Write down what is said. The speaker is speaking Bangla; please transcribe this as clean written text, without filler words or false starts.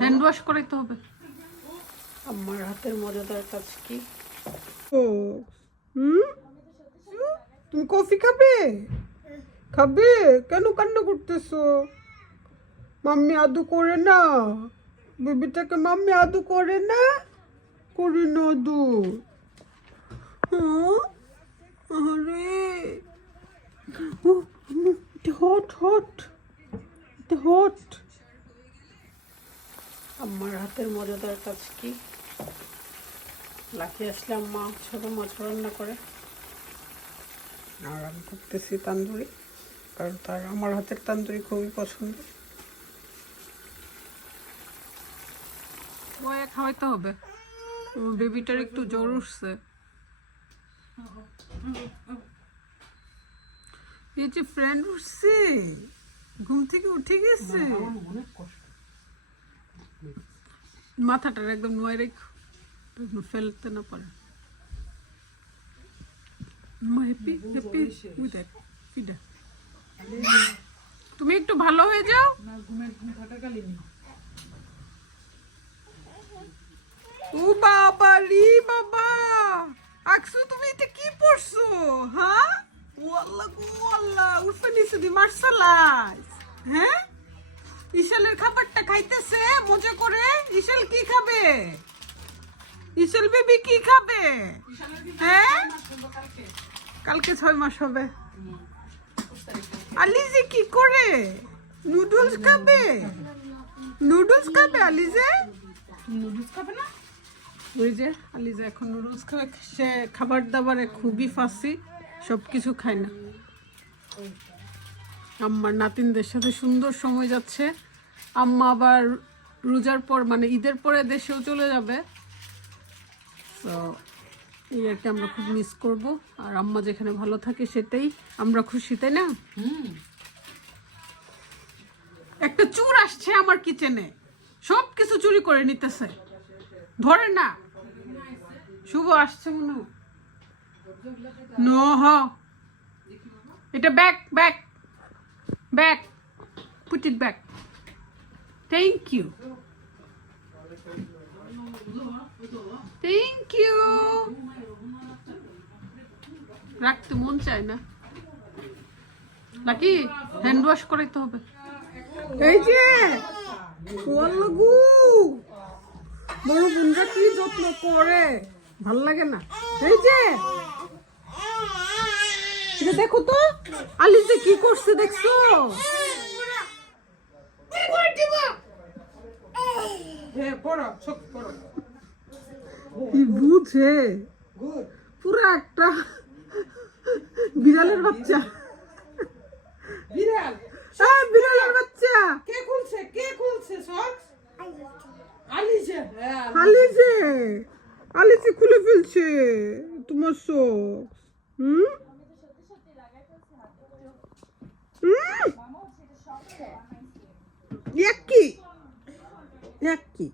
হ্যান্ড ওয়াশ করাইতে হবে। আমার হাতের মজাদার কাজ কি? ও তুমি কফি খাবে? খাবে? কেন কান্না করতেছো? মাম্মি আদু করে না? বেবিটাকে মাম্মি আদু করে না? করি না আদু। হ্যাঁ, আরে ও হট হট হট। আমার হাতের মজাদার কাজ কি? লাকি আসলে আম্মা ছোট মাছ রান্না করে আর আমি করতেছি তান্দুরি, কারণ তার আমার হাতের তান্দুরি খুবই পছন্দ। বয়ে খাওয়াইতে হবে। বেবিটার একটু জ্বর উঠছে। এই যে ফ্রেন্ড উঠছে, ঘুম থেকে উঠে গেছে, মাথাটার একদম নয় রেখো, ফেলতে না পারে। হ্যাপি হ্যাপি উই দেখ ফিডা। তুমি একটু ভালো হয়ে যাও। ও বাবা রে বাবা, আকসু তুমি এটা কি পড়ছো? হ্যাঁ, ও আল্লাহ গো আল্লাহ, উঠে নিচে দি মার্শালাইজ। হ্যাঁ, ইশালের খাবারটা খাইতেছে মজা করে। ইশাল কি খাবে? ইশাল বেবি কি খাবে? হ্যাঁ, কালকে 6 মাস হবে। আলিজে কি করে? নুডলস খাবে? নুডলস খাবে আলিজে? নুডলস খাবে না? ওই যে আলিজা এখন নুডলস খাবে। সে খাবার দাবারে খুবই ফাঁসি, সব কিছু খায় না। আম্মার নাতিনদের সাথে সুন্দর সময় যাচ্ছে। আম্মা আবার রোজার পর মানে ঈদের পরে দেশেও চলে যাবে, তো এই আর কি আমরা খুব মিস করব। আর আম্মা যেখানে ভালো থাকে সেটাই আমরা খুশি, তাই না? একটা চোর আসছে আমার কিচেনে, সব কিছু চুরি করে নিতেছে, ধরে না। শুভ আসছে মনে হয়। নো হ, এটা back back back, put it back. Thank you thank you. রাখতে মন চায় না। নাকি হ্যান্ড ওয়াশ করাইতে হবে। এই যে ওয়াল্লাগু বড় বোনরা কি যত্ন করে, ভাল লাগে না? এই যে এটা দেখো তো আলিজে কি করছে, দেখছো? কি বুঝে, পুরো একটা বিড়ালের বাচ্চা। বিড়াল? হ্যাঁ, বিড়ালের বাচ্চা। কে খুলছে? কে খুলছে সক্স? আলিজা। হ্যাঁ, আলিজে আলিজে খুলে ফেলছে তোমার সক্স। হুম হুম, একই একই